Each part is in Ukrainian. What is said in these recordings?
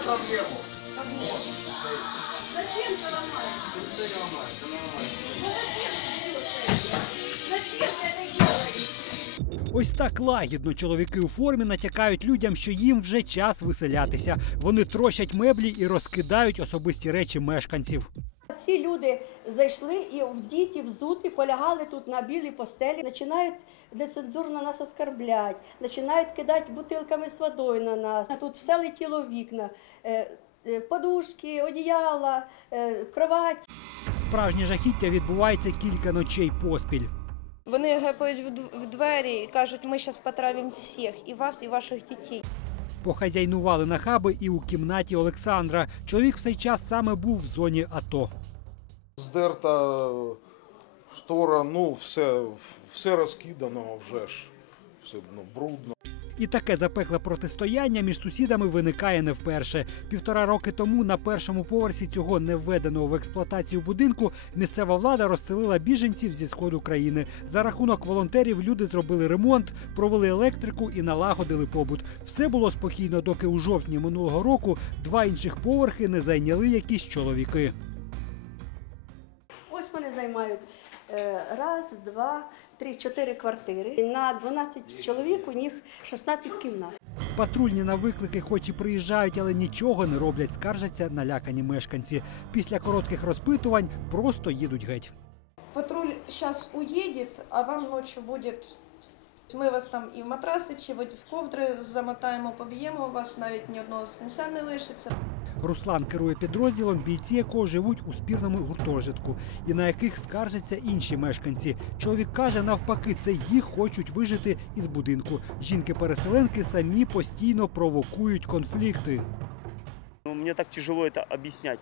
проблему. Зачем ты ломаешь? Ты ломаешь, ты ломаешь. Ну зачем ты делаешь? Зачем ты это делаешь? Ось так лагідно чоловіки у формі натякають людям, що їм вже час виселятися. Вони трощать меблі і розкидають особисті речі мешканців. Ці люди зайшли і вдіті, взуті, полягали тут на білій постелі, починають нецензурно нас оскарблять, починають кидати бутилками з водою на нас. Тут все летіло в вікна. Е, е, Подушки, одіяла, е, кровать. Справжнє жахіття відбувається кілька ночей поспіль. Вони гепають в двері і кажуть, ми зараз потравимо всіх, і вас, і ваших дітей. Похазяйнували на хаби і у кімнаті Олександра. Чоловік в цей час саме був в зоні АТО. Здерта штора, ну все, все розкидано вже ж. Все ну, брудно. І таке запекле протистояння між сусідами виникає не вперше. Півтора роки тому на першому поверсі цього не введеного в експлуатацію будинку місцева влада розселила біженців зі сходу країни. За рахунок волонтерів люди зробили ремонт, провели електрику і налагодили побут. Все було спокійно, доки у жовтні минулого року два інших поверхи не зайняли якісь чоловіки. Ось вони займають е, раз, два, три, чотири квартири. На 12 чоловік у них 16 кімнат. Патрульні на виклики, хоч і приїжджають, але нічого не роблять, скаржаться налякані мешканці. Після коротких розпитувань просто їдуть геть. Патруль зараз уїде, а вам ночі буде. Ми вас там і в матраси, чи в ковдри замотаємо, поб'ємо, у вас навіть ні одного сенса не лишиться. Руслан керує підрозділом, бійці якого живуть у спірному гуртожитку, і на яких скаржаться інші мешканці. Чоловік каже, навпаки, це їх хочуть вижити із будинку. Жінки-переселенки самі постійно провокують конфлікти. Ну, мне так тяжело это объяснять.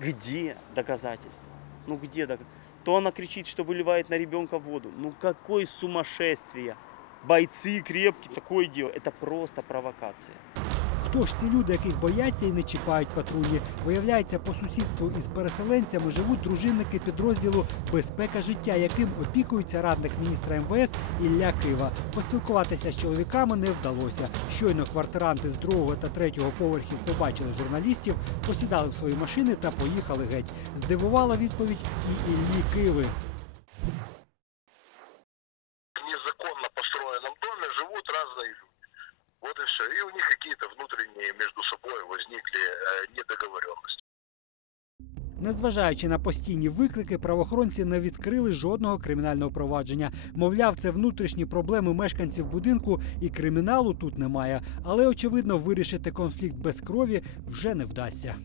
Где доказательства? Ну где док... То она кричит, что выливает на ребенка воду. Ну какое сумасшествие! Бойцы крепкие, такое дело. Это просто провокация. Хто ж ці люди, яких бояться і не чіпають патрульні? Виявляється, по сусідству із переселенцями живуть дружинники підрозділу Безпека життя, яким опікується радник міністра МВС Ілля Кива. Поспілкуватися з чоловіками не вдалося. Щойно квартиранти з другого та третього поверхів побачили журналістів, посідали в свої машини та поїхали геть. Здивувала відповідь і Іллі Киви. Разные люди. Вот и все. И у них какие-то внутренние между собой возникли э, недоговоренности. Незважаючи на постійні виклики, правоохоронці не відкрили жодного кримінального провадження. Мовляв, це внутрішні проблеми мешканців будинку і криміналу тут немає. Але очевидно, вирішити конфлікт без крові вже не вдасться.